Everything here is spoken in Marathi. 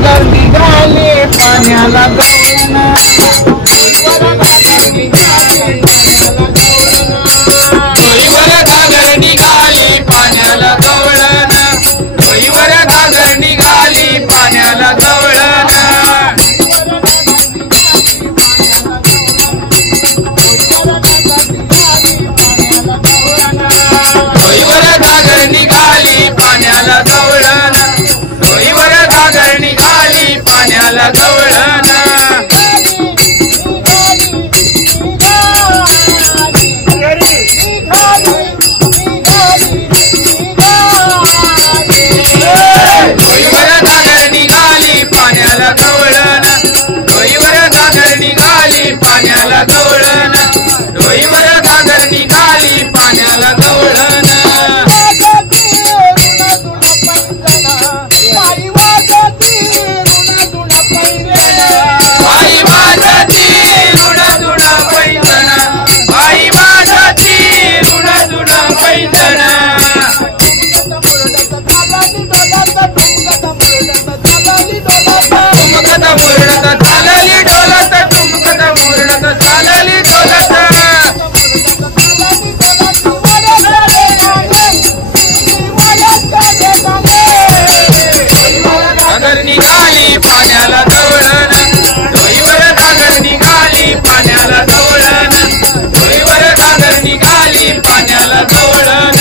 घागर निघाली पाण्याला गवळण डोईवर घागर निघाली पाण्याला गवळण डोईवर घागर निघाली पाण्याला गवळण डोईवर घागर निघाली पाण्याला गवळण डोईवर घागर निघाली पाण्याला गवळण डोईवर घागर निघाली पाण्याला गवळण डोईवर घागर निघाली पाण्याला गवळण डोईवर घागर निघाली पाण्याला गवळण बाई माझी ऋण जुण पैंजण बाई माझी ऋण जुण पैंजण ठुमकत मुरडत चालली डोलत ठुमकत मुरडत चालली डोलत घागर निघाली पाण्याला गवळण डोईवर घागर निघाली पाण्याला गवळण डोईवर घागर निघाली पाण्याला गवळण